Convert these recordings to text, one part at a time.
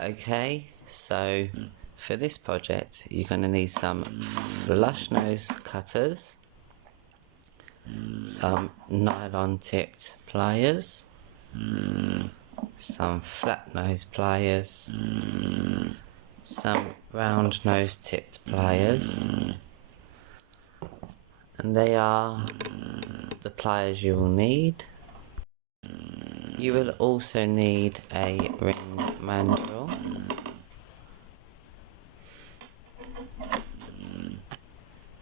Okay, so for this project you're going to need some flush nose cutters, some nylon tipped pliers, some flat nose pliers, some round nose tipped pliers, and they are the pliers you will need. You will also need a ring manual,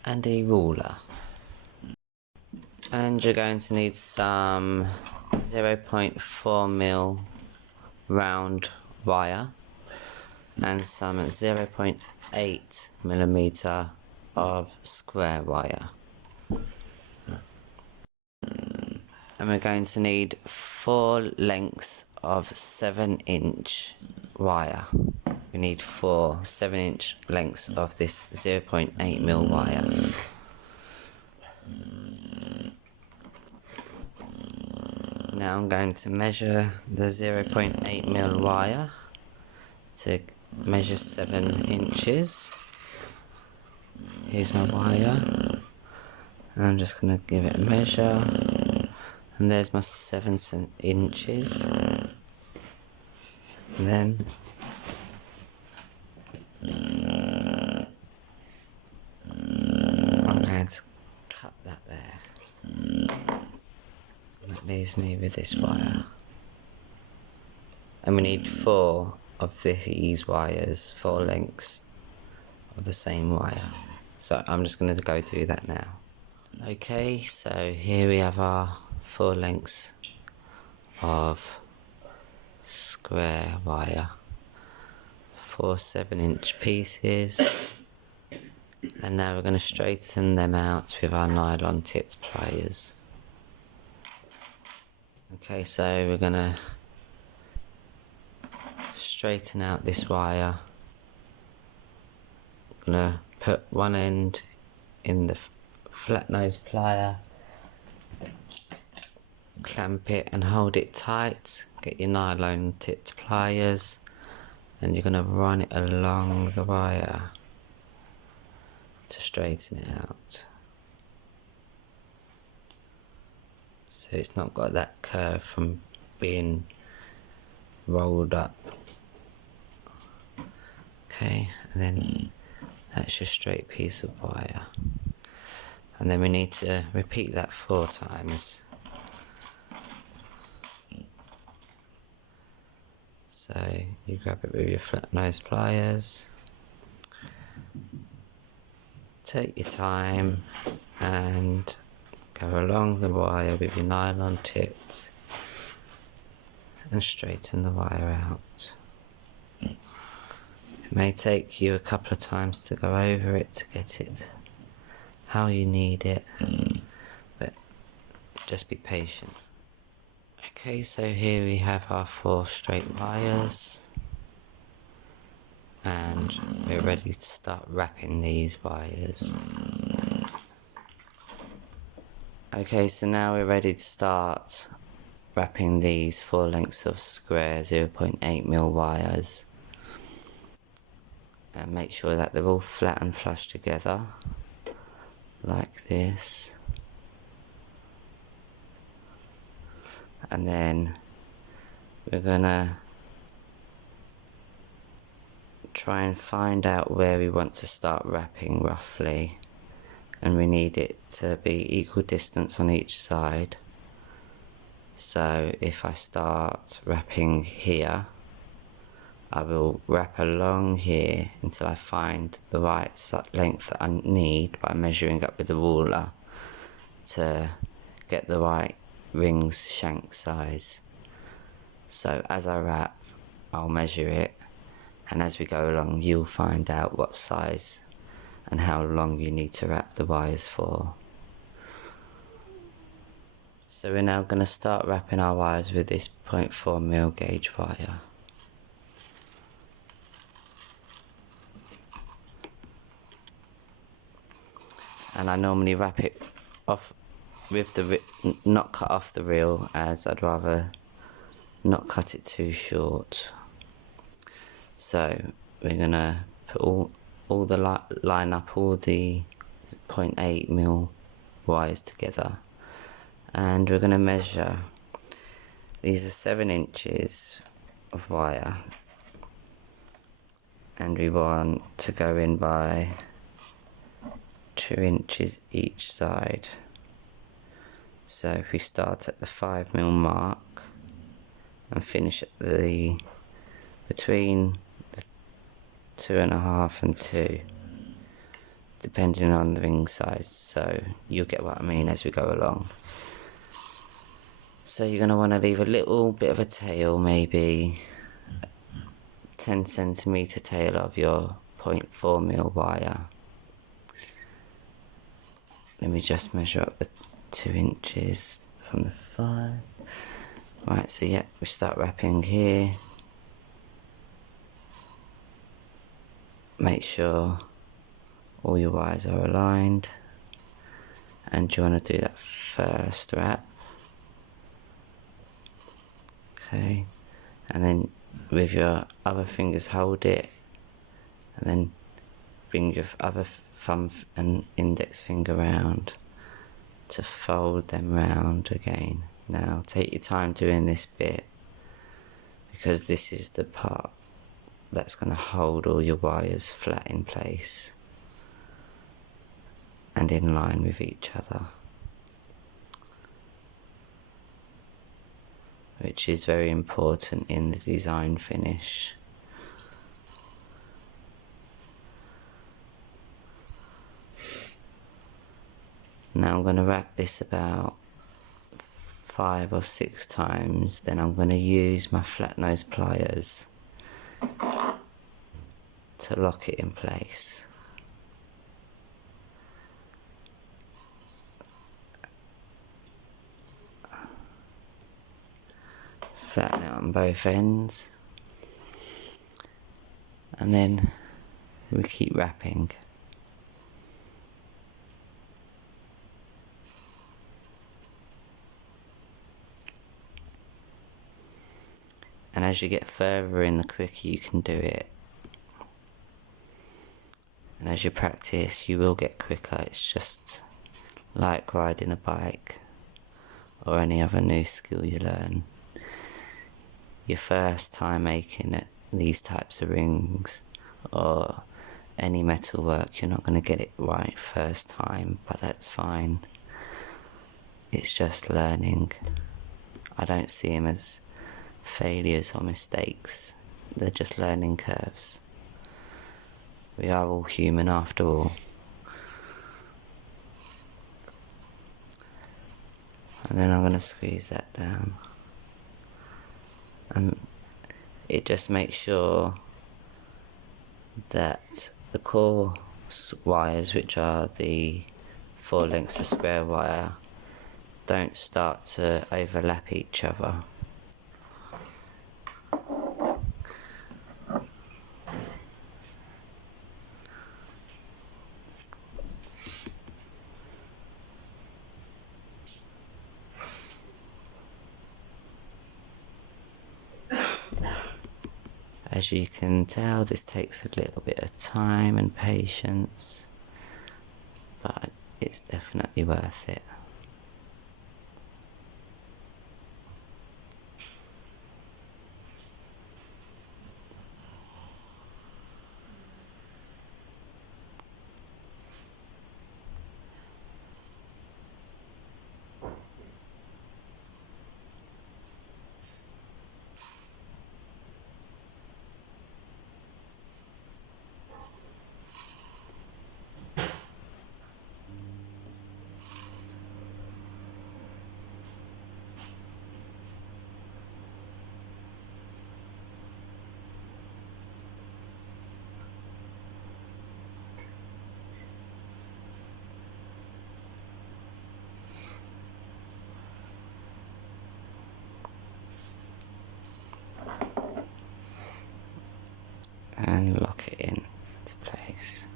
and a ruler. And you're going to need some 0.4mm round wire and some 0.8mm of square wire. And we're going to need 4 lengths of 7-inch wire. We need 4 7-inch lengths of this 0.8mm wire. Now I'm going to measure the 0.8mm wire to measure 7 inches. Here's my wire, and I'm just going to give it a measure, and there's my 7 inches. And then I'm going to cut that there. That leaves me with this wire. And we need 4 of these wires, 4 lengths of the same wire. So I'm just going to go through that now. Okay, so here we have our 4 lengths of square wire. 4 7-inch pieces. And now we're going to straighten them out with our nylon tipped pliers. Okay, so we're going to straighten out this wire. I'm going to put one end in the flat nose plier, clamp it and hold it tight. Get your nylon tipped pliers, and you're going to run it along the wire to straighten it out. So it's not got that curve from being rolled up. Okay, and then that's your straight piece of wire. And then we need to repeat that 4 times. So you grab it with your flat nose pliers, take your time and go along the wire with your nylon tipped and straighten the wire out. It may take you a couple of times to go over it to get it how you need it, but just be patient. Okay, so here we have our 4 straight wires, and we're ready to start wrapping these wires. Okay, so now we're ready to start wrapping these 4 lengths of square 0.8mm wires, and make sure that they're all flat and flush together like this. And then we're gonna try and find out where we want to start wrapping roughly, and we need it to be equal distance on each side. So if I start wrapping here, I will wrap along here until I find the right length that I need by measuring up with the ruler to get the right ring shank size. So as I wrap, I'll measure it, and as we go along you'll find out what size and how long you need to wrap the wires for. So we're now going to start wrapping our wires with this 0.4mm gauge wire. And I normally wrap it off with the not cut off the reel, as I'd rather not cut it too short. So we're gonna put all the line up all the 0.8mm wires together, and we're gonna measure. These are 7 inches of wire, and we want to go in by 2 inches each side. So if we start at the 5mm mark and finish at the between the 2.5 and 2, depending on the ring size, so you'll get what I mean as we go along. So you're going to want to leave a little bit of a tail, maybe 10cm tail of your 0.4mm wire. Let me just measure up the 2 inches from the 5. Right, so yeah, we start wrapping here. Make sure all your wires are aligned, and you want to do that first wrap. Okay, and then with your other fingers hold it, and then bring your other thumb and index finger round to fold them round again. Now take your time doing this bit, because this is the part that's going to hold all your wires flat in place and in line with each other, which is very important in the design finish. Now I'm going to wrap this about 5 or 6 times, then I'm going to use my flat nose pliers to lock it in place. Flatten it on both ends, and then we keep wrapping. And as you get further in, the quicker you can do it. And as you practice, you will get quicker. It's just like riding a bike or any other new skill you learn. Your first time making it, these types of rings or any metal work, you're not going to get it right first time, but that's fine. It's just learning. I don't see them as failures or mistakes. They're just learning curves. We are all human after all. And then I'm going to squeeze that down. And it just makes sure that the core wires, which are the 4 lengths of square wire, don't start to overlap each other. As you can tell, this takes a little bit of time and patience, but it's definitely worth it. And lock it into place.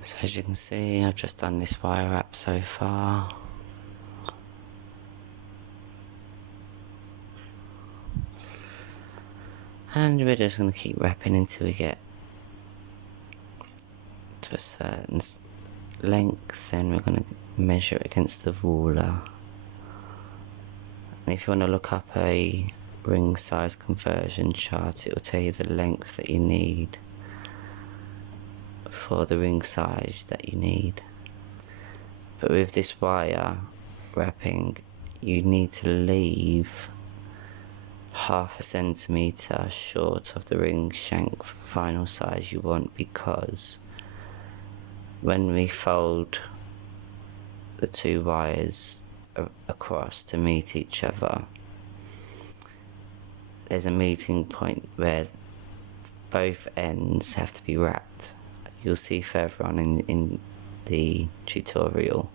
So as you can see, I've just done this wire wrap so far. And we're just going to keep wrapping until we get to a certain length. Then we're going to measure it against the ruler. And if you want to look up a ring size conversion chart, it will tell you the length that you need for the ring size that you need. But with this wire wrapping, you need to leave 1/2 centimetre short of the ring shank final size you want, because when we fold the two wires across to meet each other, there's a meeting point where both ends have to be wrapped. You'll see further on in the tutorial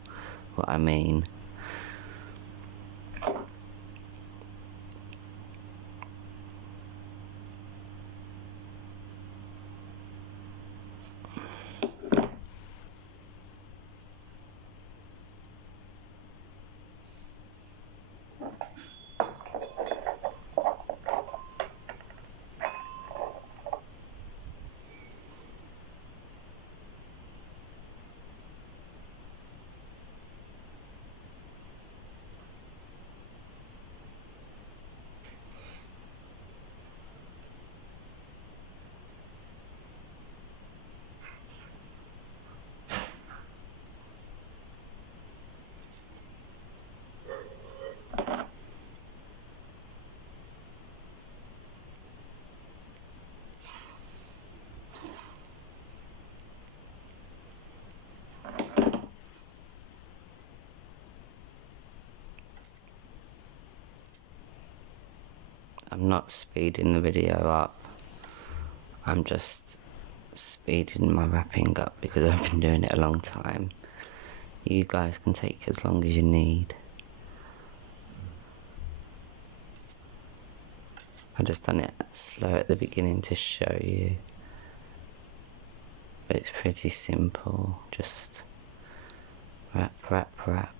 what I mean. I'm not speeding the video up, I'm just speeding my wrapping up because I've been doing it a long time. You guys can take as long as you need. I've just done it slow at the beginning to show you, but it's pretty simple. Just wrap, wrap, wrap.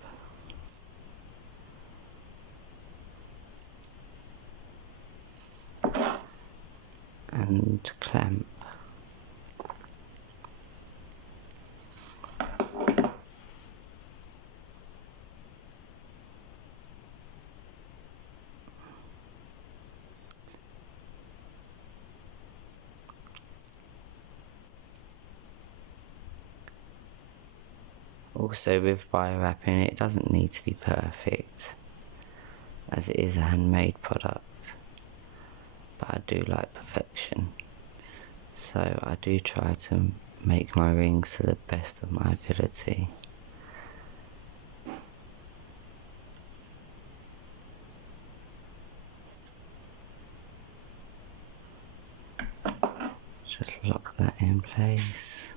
And clamp. Also, with wire wrapping, it doesn't need to be perfect, as it is a handmade product, but I do like perfection, so I do try to make my rings to the best of my ability. Just lock that in place.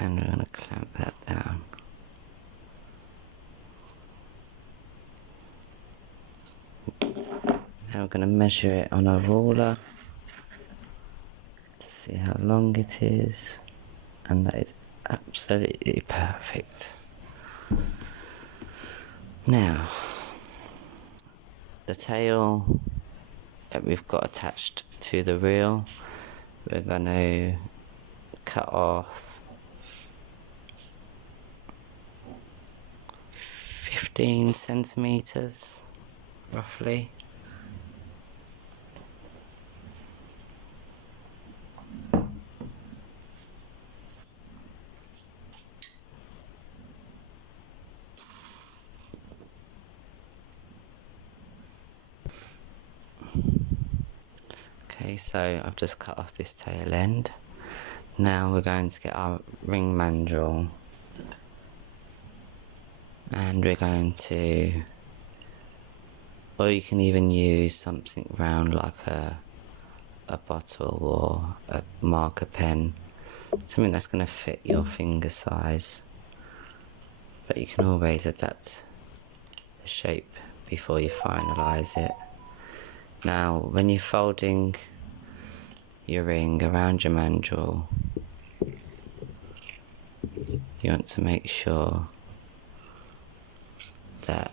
And we're going to clamp that down. Now we're going to measure it on a ruler to see how long it is, and that is absolutely perfect. Now, the tail that we've got attached to the reel, we're going to cut off 15 centimeters roughly. Okay, so I've just cut off this tail end. Now we're going to get our ring mandrel, and we're going to, or you can even use something round like a bottle or a marker pen, something that's going to fit your finger size, but you can always adapt the shape before you finalise it. Now when you're folding your ring around your mandrel, you want to make sure that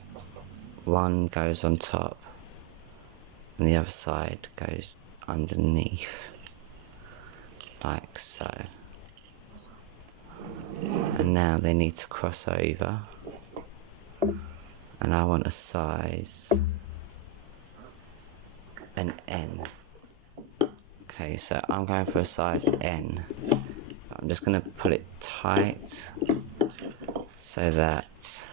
one goes on top and the other side goes underneath, like so. And now they need to cross over, and I want a size, an N. Okay, so I'm going for a size N. I'm just going to put it tight so that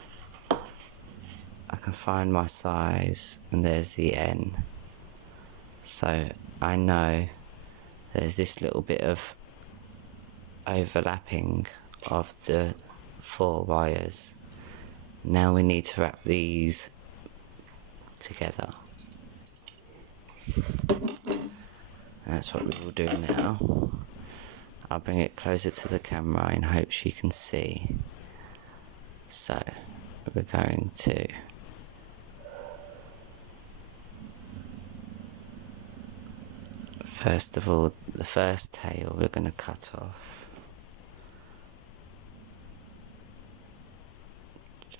I can find my size, and there's the N. So I know there's this little bit of overlapping of the 4 wires. Now we need to wrap these together. That's what we will do now. I'll bring it closer to the camera in hopes you can see. So we're going to first of all, the first tail we're going to cut off.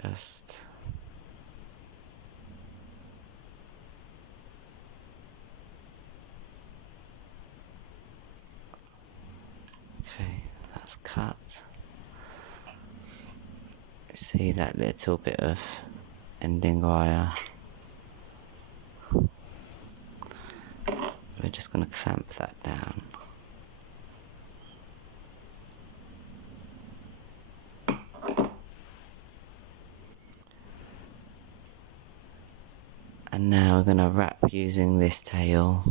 Just okay, that's cut. See that little bit of ending wire? We're just going to clamp that down. And now we're going to wrap using this tail.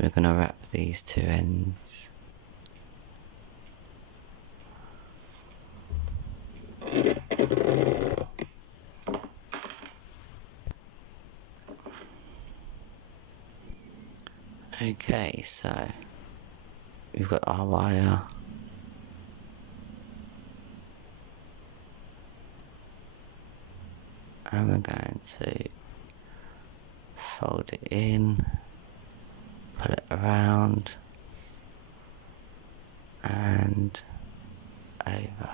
We're going to wrap these 2 ends. Okay, so we've got our wire. And we're going to fold it in, put it around and over.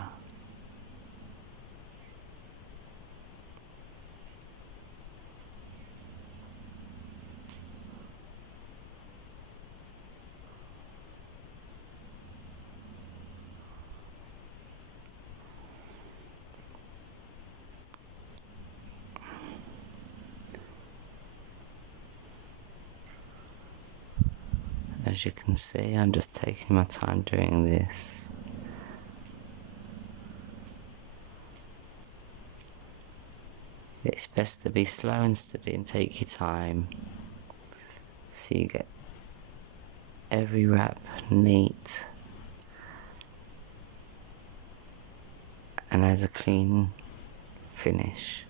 As you can see, I'm just taking my time doing this. It's best to be slow and steady and take your time, so you get every wrap neat and has a clean finish.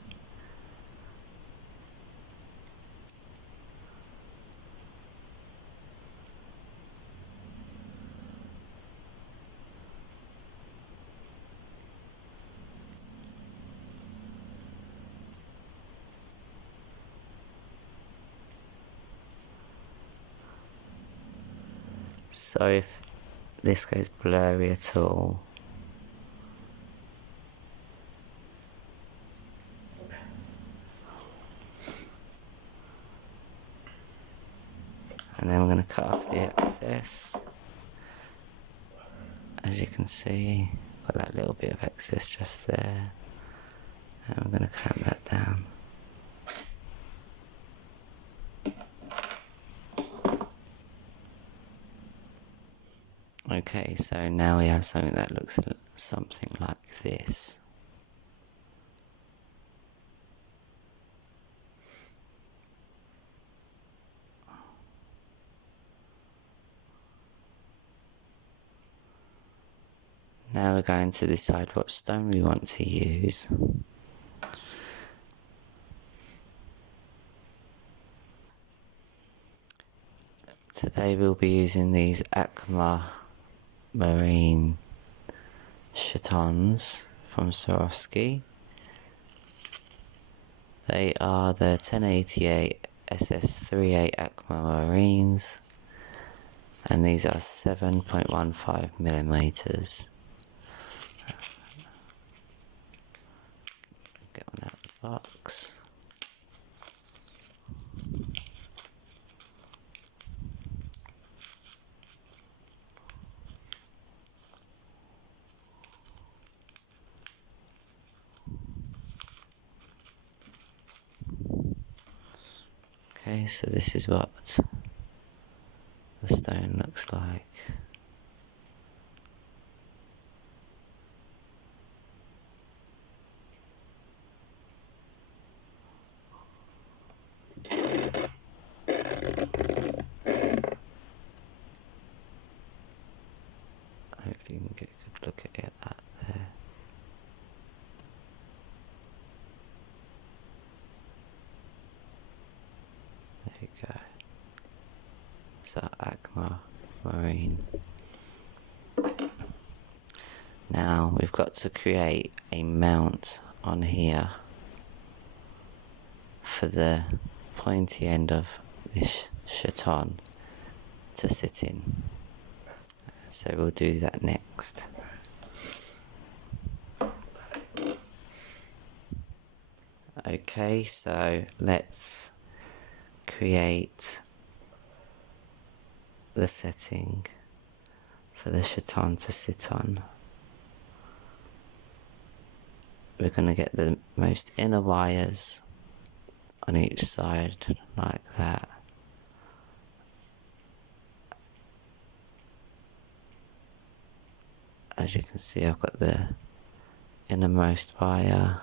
So if this goes blurry at all, and then we're going to cut off the excess. As you can see, got that little bit of excess just there, and we're going to clamp that down. Okay, so now we have something that looks something like this. Now we're going to decide what stone we want to use. Today we'll be using these Aquamarine chatons from Swarovski. They are the 1088 SS38 Aquamarines, and these are 7.15 millimeters. Get one out of the box. Okay, so this is what the stone looks like. Hopefully you can get a good look at that there. There you go. So Aquamarine. Now we've got to create a mount on here for the pointy end of this chaton to sit in. So we'll do that next. Okay, so let's create the setting for the chaton to sit on. We're going to get the most inner wires on each side like that. As you can see, I've got the innermost wire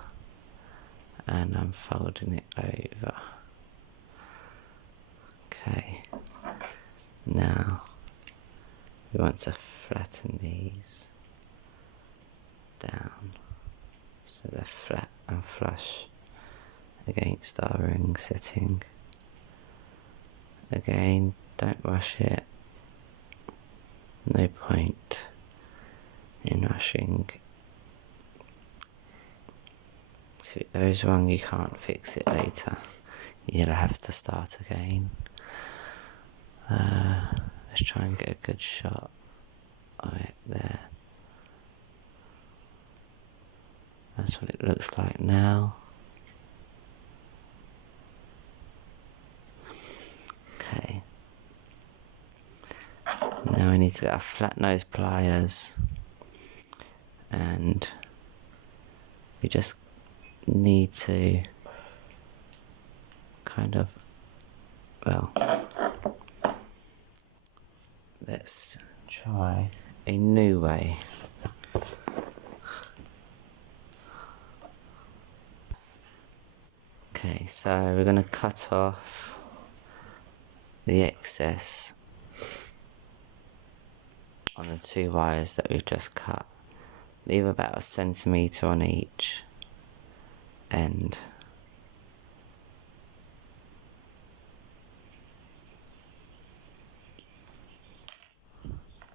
and I'm folding it over. Okay, now we want to flatten these down so they're flat and flush against our ring setting. Again, don't rush it. No point in rushing. So if it goes wrong, you can't fix it later. You'll have to start again. Let's try and get a good shot of it there. That's what it looks like now. Okay. Now we need to get our flat nose pliers, and we just need to kind of, well, let's try a new way. Okay, so we're going to cut off the excess on the two wires that we've just cut. Leave about 1 centimetre on each end.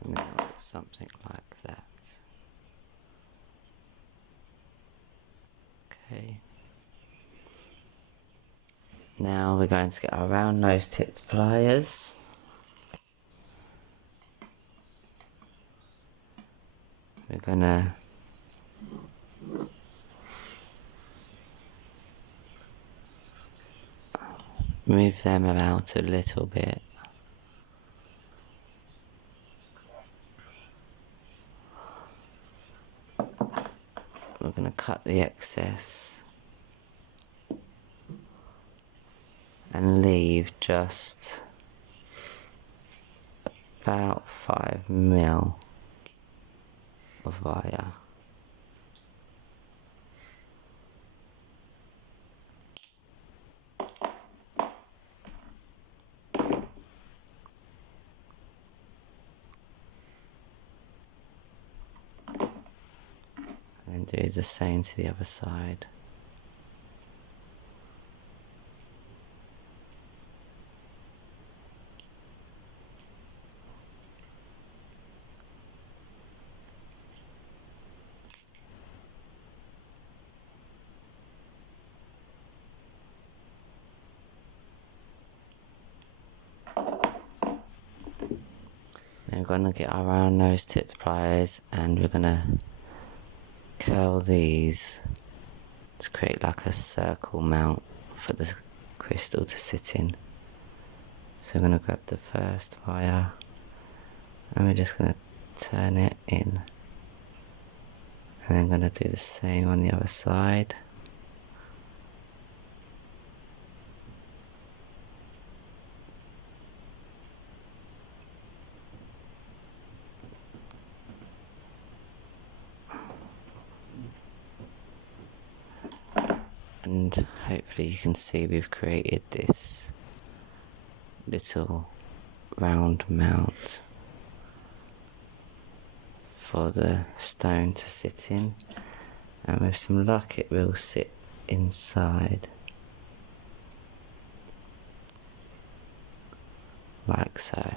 And then it looks something like that. Okay. Now we're going to get our round nose tipped pliers. We're gonna move them about a little bit. We're going to cut the excess and leave just about 5 mil of wire. and do the same to the other side. Now we're going to get our round nose tipped pliers and we're going to curl these to create like a circle mount for the crystal to sit in. So we're going to grab the first wire and we're just going to turn it in, and then going to do the same on the other side. And hopefully you can see we've created this little round mount for the stone to sit in, and with some luck it will sit inside like so.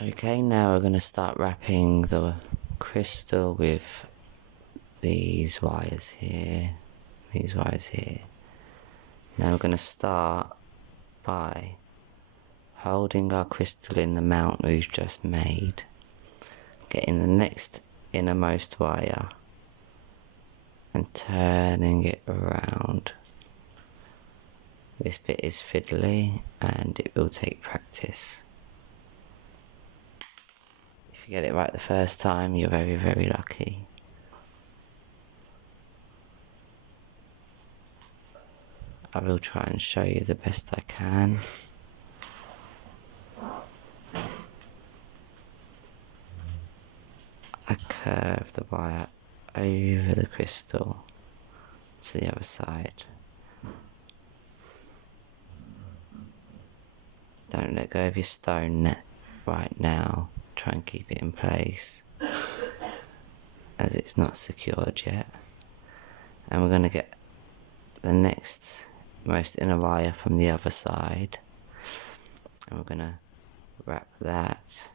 Okay, now we're going to start wrapping the crystal with these wires here, these wires here. Now we're going to start by holding our crystal in the mount we've just made, getting the next innermost wire and turning it around. This bit is fiddly and it will take practice. If you get it right the first time, you're very, very lucky. I will try and show you the best I can. I curve the wire over the crystal to the other side. Don't let go of your stone right now. Try and keep it in place as it's not secured yet. And we're going to get the next most inner wire from the other side, and we're going to wrap that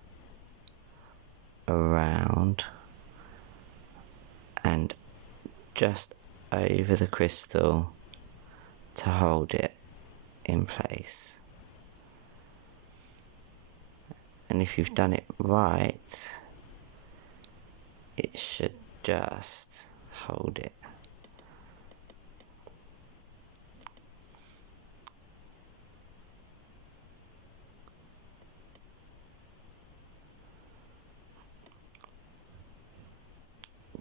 around and just over the crystal to hold it in place. And if you've done it right, it should just hold it.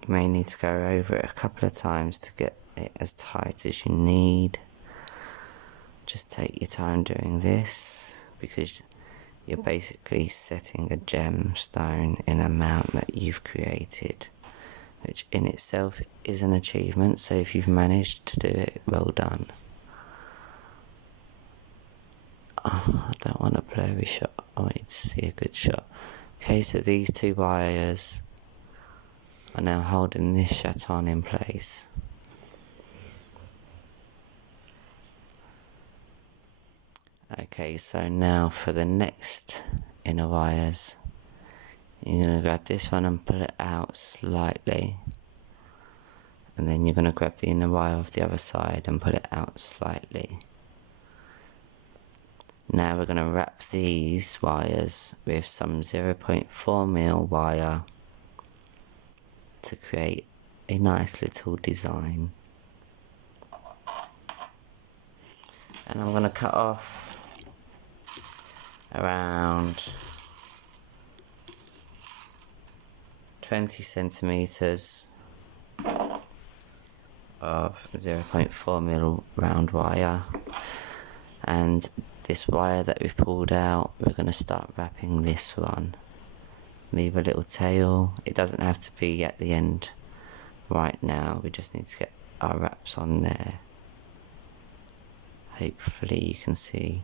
You may need to go over it a couple of times to get it as tight as you need. Just take your time doing this, because you're basically setting a gemstone in a mount that you've created, which in itself is an achievement. So if you've managed to do it, well done. Oh, I don't want a blurry shot, I want you to see a good shot. Okay, so these two wires are now holding this chaton in place. Okay, so now for the next inner wires, you're going to grab this one and pull it out slightly, and then you're going to grab the inner wire of the other side and pull it out slightly. Now we're going to wrap these wires with some 0.4mm wire to create a nice little design. And I'm going to cut off around 20 centimeters of 0.4mm round wire, and this wire that we've pulled out, we're going to start wrapping this one. Leave a little tail. It doesn't have to be at the end right now, we just need to get our wraps on there. Hopefully you can see.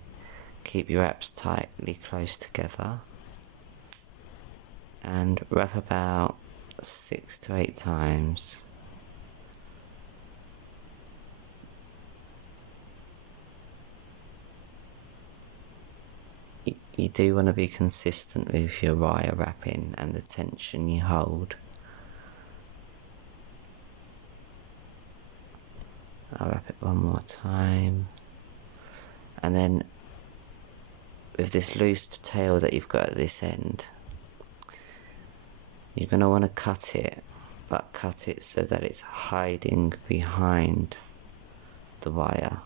Keep your wraps tightly close together and wrap about 6 to 8 times. You do want to be consistent with your wire wrapping and the tension you hold. I'll wrap it one more time, and then with this loose tail that you've got at this end, you're going to want to cut it, but cut it so that it's hiding behind the wire,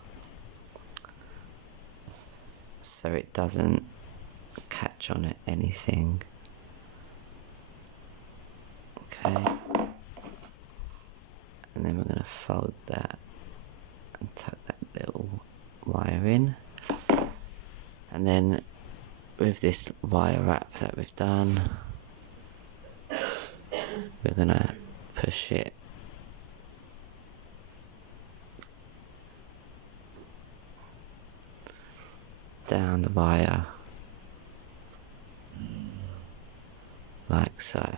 so it doesn't catch on anything. Okay, and then we're going to fold that and tuck that little wire in, and then with this wire wrap that we've done, we're going to push it down the wire like so.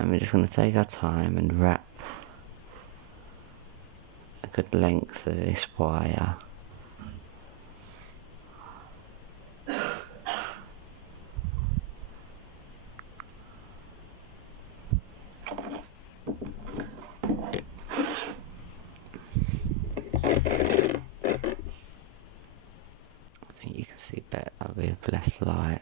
And we're just going to take our time and wrap a good length of this wire. I think you can see better with less light.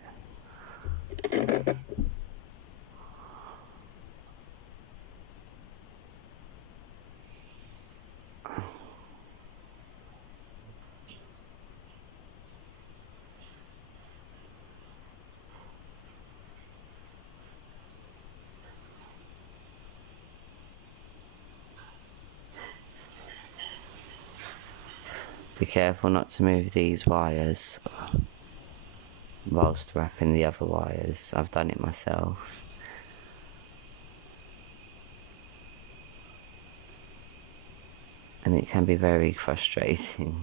Be careful not to move these wires whilst wrapping the other wires. I've done it myself. And it can be very frustrating.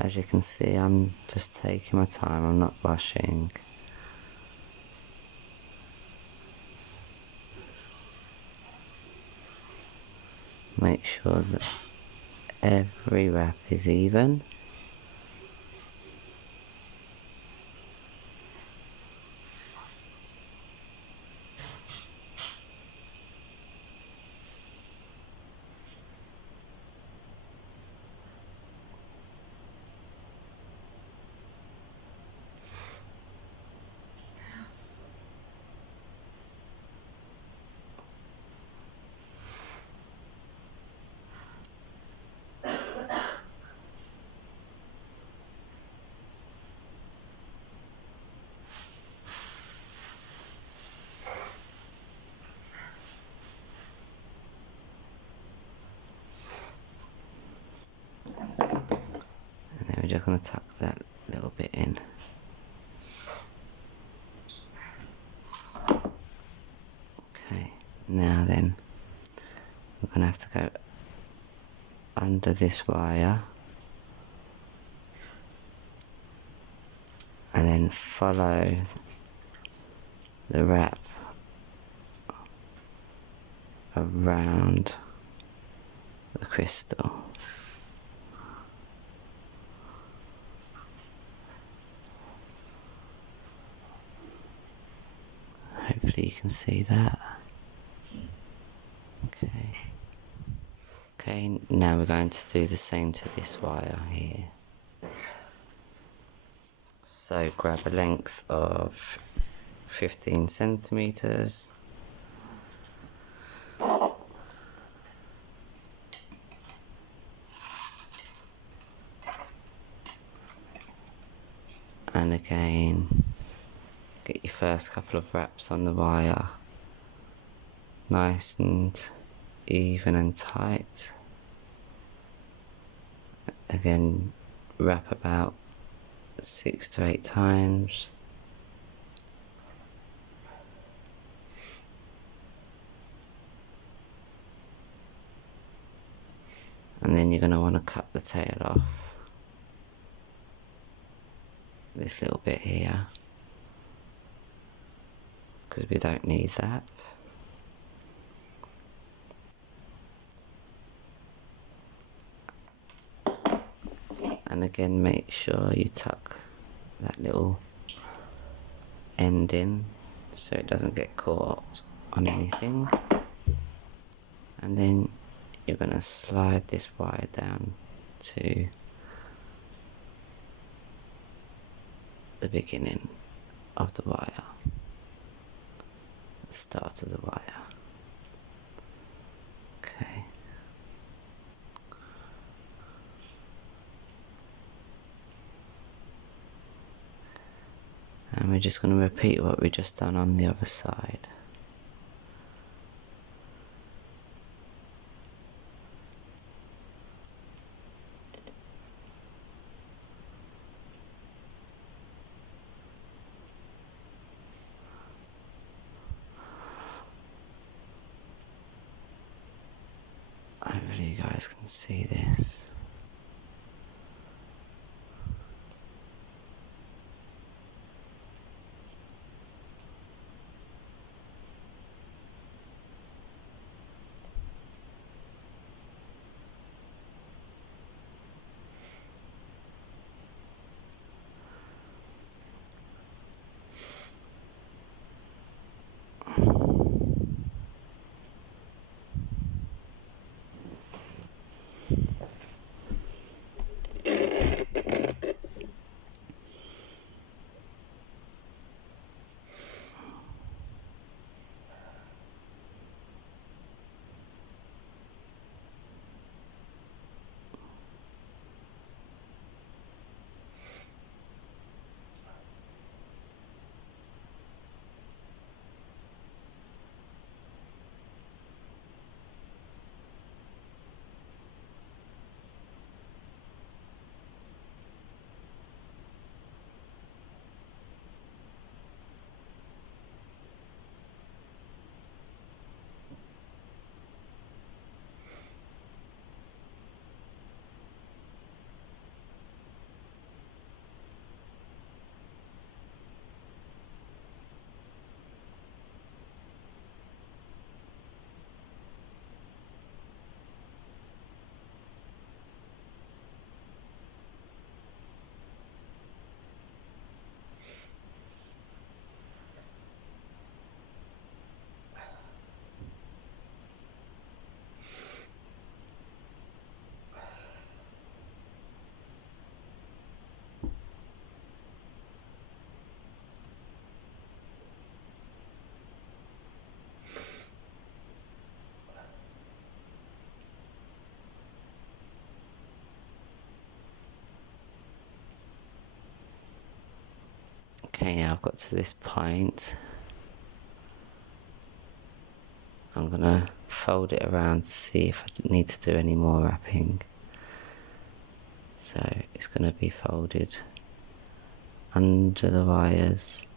As you can see, I'm just taking my time, I'm not rushing. Make sure that every wrap is even. We're just going to tuck that little bit in. Okay, now then, we're going to have to go under this wire and then follow the wrap around the crystal. Hopefully you can see that. Okay, now we're going to do the same to this wire here. So grab a length of 15 centimeters. And again, get your first couple of wraps on the wire nice and even and tight. Again, wrap about 6 to 8 times. And then you're going to want to cut the tail off. This little bit here, because we don't need that. And again, make sure you tuck that little end in so it doesn't get caught on anything. And then you're going to slide this wire down to the beginning of the wire, the start of the wire. Okay. And we're just going to repeat what we just done on the other side. Hopefully you guys can see this. Okay, now I've got to this point. I'm gonna fold it around to see if I need to do any more wrapping. So it's gonna be folded under the wires,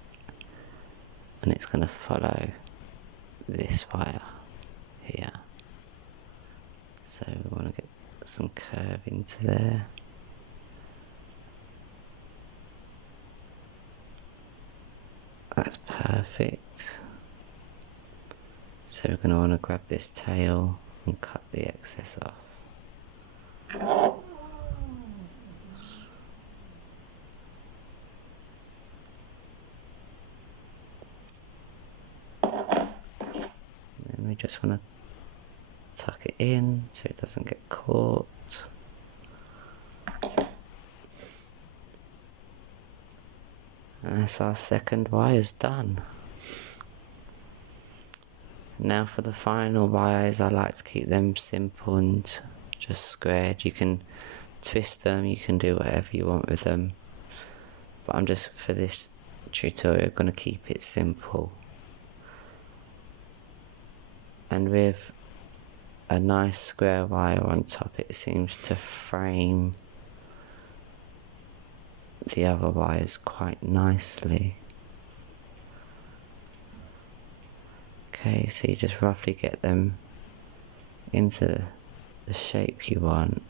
and it's gonna follow this wire here. So we want to get some curve into there. That's perfect. So we're going to want to grab this tail and cut the excess off. And then we just want to tuck it in so it doesn't get caught. And that's our second wires done. Now for the final wires, I like to keep them simple and just squared. You can twist them, you can do whatever you want with them. but I'm just, for this tutorial, going to keep it simple. And with a nice square wire on top, it seems to frame the other wires quite nicely. Okay, so you just roughly get them into the shape you want.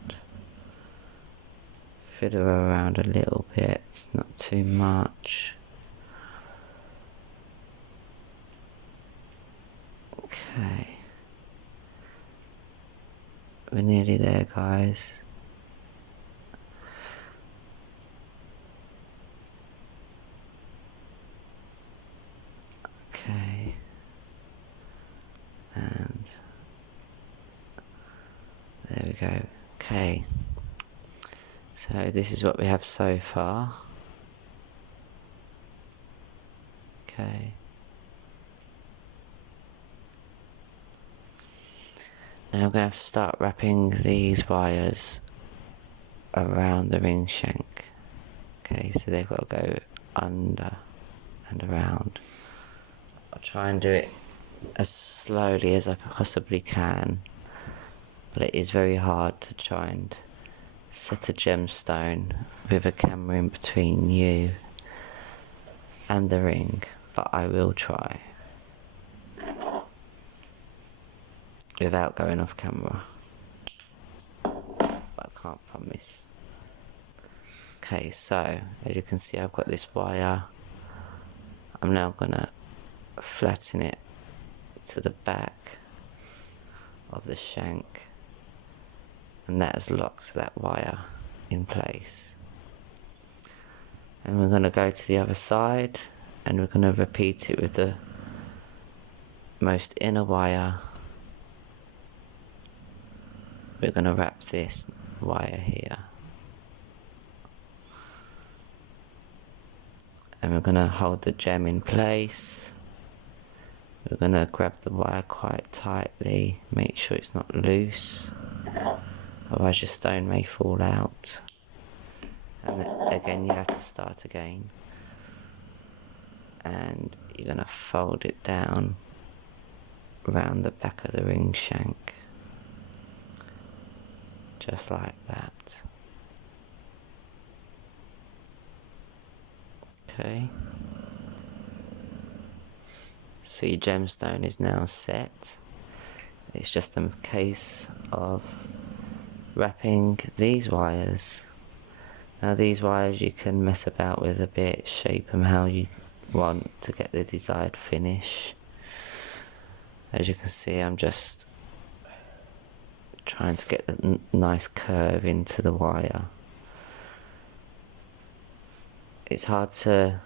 Fiddle around a little bit, not too much. Okay. We're nearly there, guys. Okay. And there we go. Okay. So this is what we have so far. Okay. Now I'm going to have to start wrapping these wires around the ring shank. Okay, so they've got to go under and around. I'll try and do it as slowly as I possibly can, but it is very hard to try and set a gemstone with a camera in between you and the ring, but I will try without going off camera, but I can't promise. Okay, so as you can see, I've got this wire. I'm now gonna flatten it to the back of the shank, and that has locked that wire in place. And we're going to go to the other side, and we're going to repeat it with the most inner wire. We're going to wrap this wire here, and we're going to hold the gem in place. We're going to grab the wire quite tightly, make sure it's not loose, otherwise your stone may fall out. And then again you have to start again, and you're going to fold it down around the back of the ring shank, just like that. Okay. So your gemstone is now set. It's just a case of wrapping these wires. Now these wires you can mess about with a bit, shape them how you want to get the desired finish. As you can see, I'm just trying to get the nice curve into the wire. It's hard to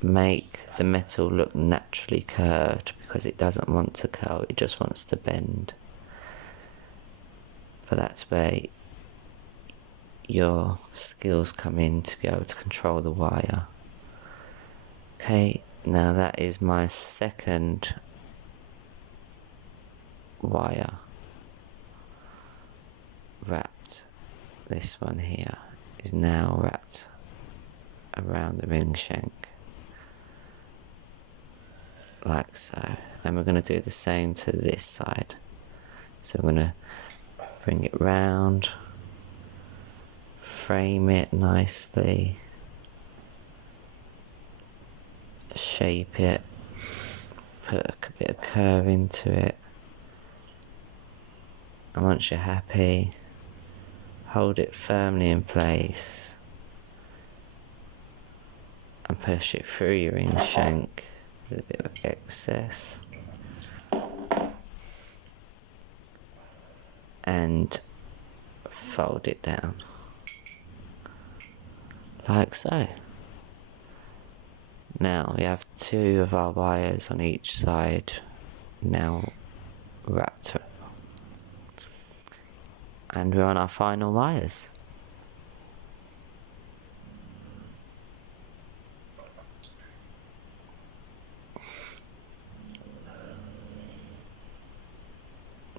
make the metal look naturally curved because it doesn't want to curl, it just wants to bend. But that's where your skills come in to be able to control the wire. Okay, now that is my second wire wrapped. This one here is now wrapped around the ring shank, like so. And we're going to do the same to this side. So we're going to bring it round, frame it nicely, shape it, put a bit of curve into it, and once you're happy, hold it firmly in place and push it through your ring shank with a bit of excess, and fold it down like so. Now we have two of our wires on each side now wrapped, and we're on our final wires.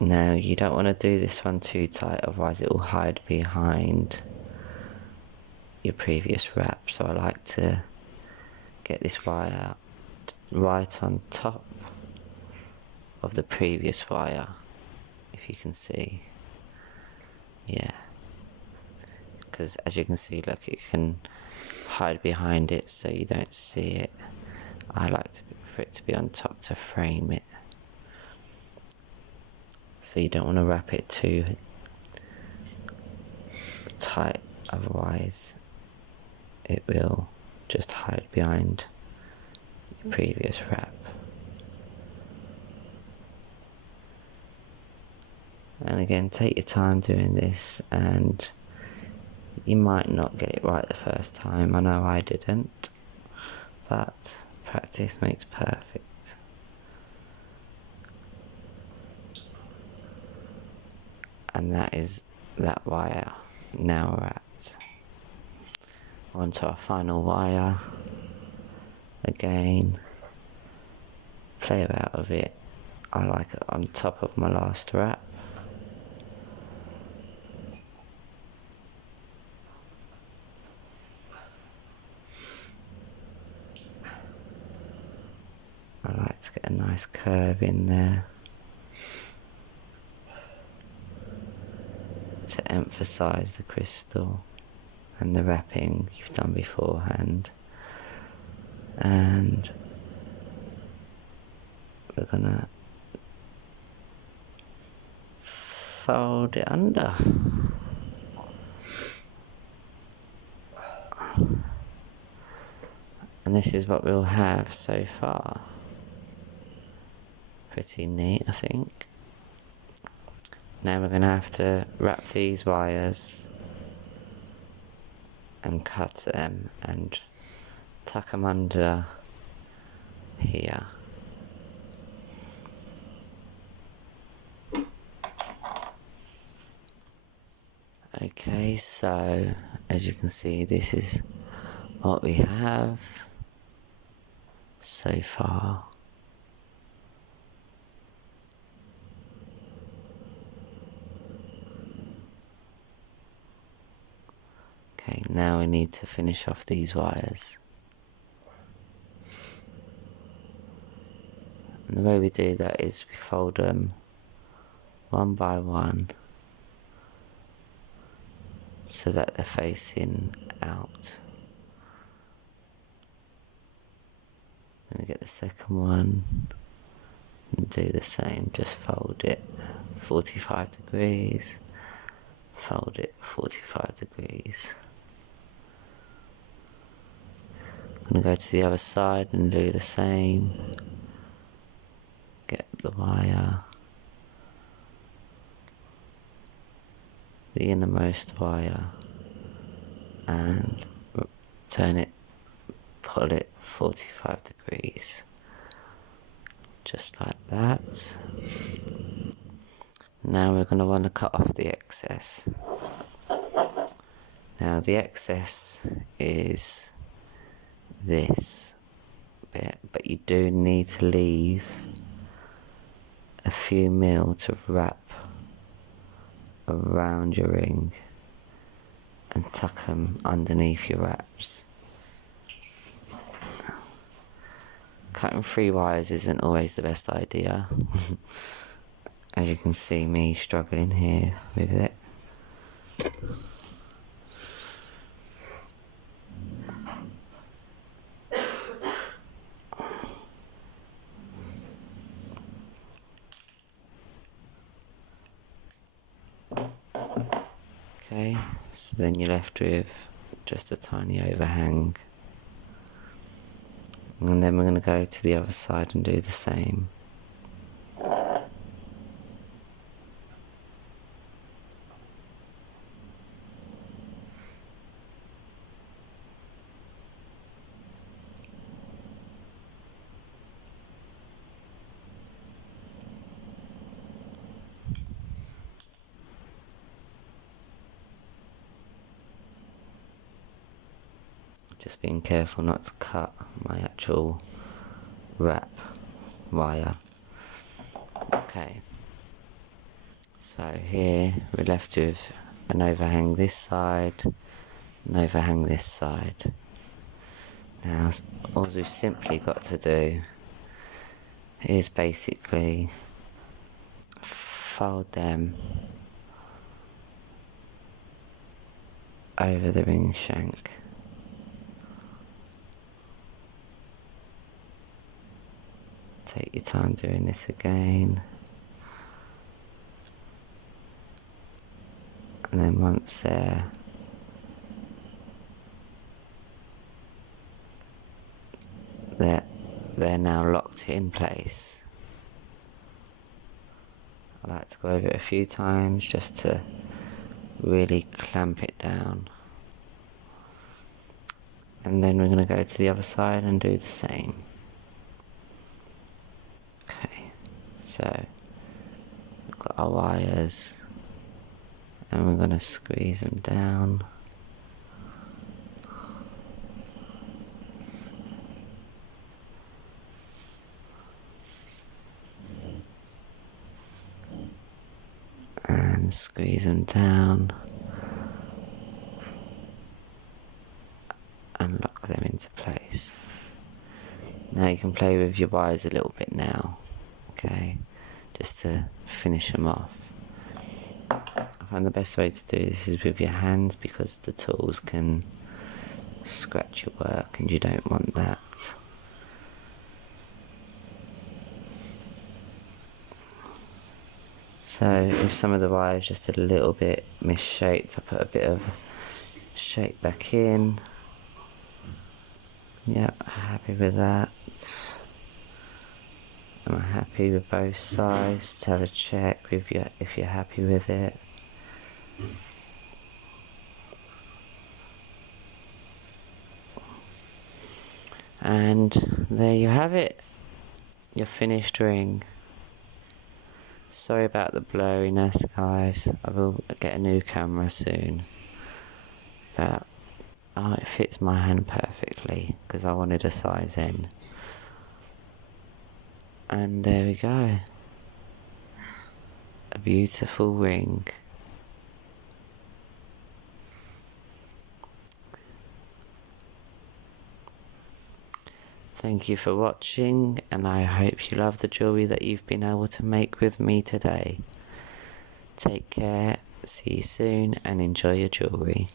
Now you don't want to do this one too tight, otherwise it will hide behind your previous wrap, so I like to get this wire right on top of the previous wire, if you can see. Yeah, because as you can see, look, it can hide behind it so you don't see it. I like for it to be on top to frame it, so you don't want to wrap it too tight, otherwise it will just hide behind your previous wrap. And again, take your time doing this, and you might not get it right the first time. I know I didn't, but practice makes perfect. And that is that wire now wrapped. Onto our final wire. Again, play about with it. I like it on top of my last wrap. I like to get a nice curve in there to emphasize the crystal and the wrapping you've done beforehand. And we're gonna fold it under. And this is what we'll have so far. Pretty neat, I think. Now we're going to have to wrap these wires and cut them and tuck them under here. Okay, so as you can see, this is what we have so far. Okay, now we need to finish off these wires. And the way we do that is we fold them one by one so that they're facing out. Then we get the second one and do the same, just fold it 45 degrees, fold it 45 degrees. I'm going to go to the other side and do the same. Get the wire, the innermost wire, and turn it, pull it 45 degrees. Just like that. Now we're going to want to cut off the excess. Now the excess is this bit, but you do need to leave a few mil to wrap around your ring and tuck them underneath your wraps. Cutting 3 wires isn't always the best idea. As you can see me struggling here with it. Okay, so then you're left with just a tiny overhang. And then we're going to go to the other side and do the same. Just being careful not to cut my actual wrap wire. Okay, so here we're left with an overhang this side and overhang this side. Now all we've simply got to do is basically fold them over the ring shank. Take your time doing this again. And then once they're now locked in place. I like to go over it a few times just to really clamp it down. And then we're going to go to the other side and do the same. Okay, so we've got our wires and we're going to squeeze them down. And squeeze them down and lock them into place. Now you can play with your wires a little bit now, okay, just to finish them off. I find the best way to do this is with your hands because the tools can scratch your work and you don't want that. So if some of the wires just a little bit misshaped, I put a bit of shape back in. Yep, happy with that. I'm happy with both sides. To have a check with you if you're happy with it. And there you have it, your finished ring. Sorry about the blurriness, guys. I will get a new camera soon. But it fits my hand perfectly because I wanted a size N. And there we go. A beautiful ring. Thank you for watching, and I hope you love the jewellery that you've been able to make with me today. Take care, see you soon, and enjoy your jewellery.